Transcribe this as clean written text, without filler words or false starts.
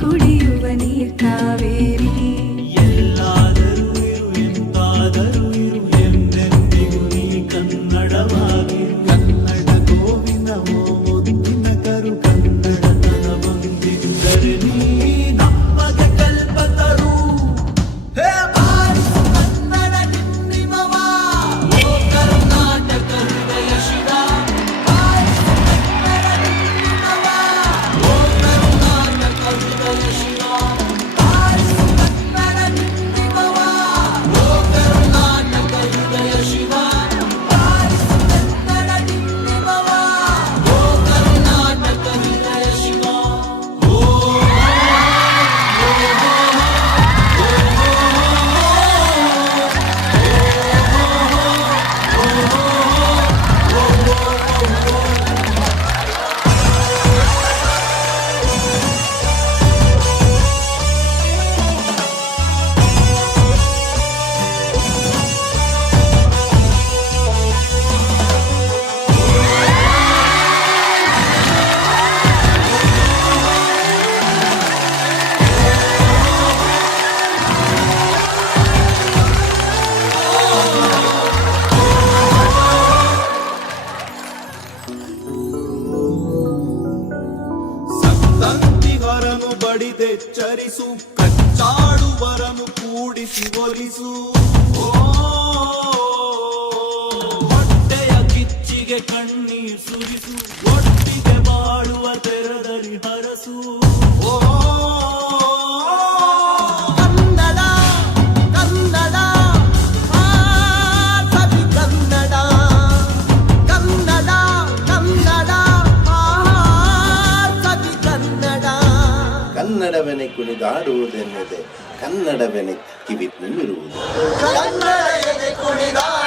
ಕುಡಿಯುವ ನೀರ್ ಕಾವೇರಿ. ಎಲ್ಲಾದರೂ ಇರು ಎಂತಾದರೂ ಇರು ಎಂದೆಂದಿಗೂ ನೀ ಕನ್ನಡವಾಗಿರು. ಕನ್ನಡ ಗೋವಿನವೋ ಮುದ್ದಿನ ಕರು ಕನ್ನಡತನ ಬಂದಿದ್ದರೆ ನೀ ನಮಗೆ ಕಲ್ಪತರು. ಹೇ ಬಾರಿಸು ಕನ್ನಡ ನಿನ್ನಿಮವ, ಓ ಕರ್ನಾಟಕ ಹೃದಯ ಶಿವ. ಬಾರಿಸು ಕನ್ನಡ ನಿನ್ನಿಮವ, ಓ ಕರ್ನಾಟಕ ಹೃದಯ ಶಿವ. ಬಾರಿಸು ಕನ್ನಡ ನಿನ್ನಿಮವ, ಓ ಕರ್ನಾಟಕ ಹೃದಯ ಶಿವ. ಬಾರಿಸು ಕನ್ನಡ ನಿನ್ನಿಮವ, ಓ ಕರ್ನಾಟಕ ಹೃದಯ ಶಿವ. ಸಂತಂತಿಗರನು ಬಡಿದೆಚ್ಚರಿಸು, ಕಚ್ಚಾಡುವರನು ಕೂಡಿಸಿ ಒಲಿಸು. ಹೊಟ್ಟೆಯ ಕಿಚ್ಚಿಗೆ ಕಣ್ಣೀರ್ ಸುರಿಸು, ಒಟ್ಟಿಗೆ ಬಾಳುವ ತೆರದಲ್ಲಿ ಹರಸು. ಕನ್ನಡ ಕನ್ನಡ ಸವಿ ಕನ್ನಡ, ಕನ್ನಡ ಕನ್ನಡ ಸವಿ ಕನ್ನಡ. ಕನ್ನಡವೆನೆ ಕುಣಿದಾಡುವುದೆನ್ನದೆ ಕನ್ನಡವೆನೆ ಕಿವಿ ನಿಮಿರುವುದು. ಕನ್ನಡ ಎದೆ ಕುಣಿದಾಡುವುದೆನ್ನದೆ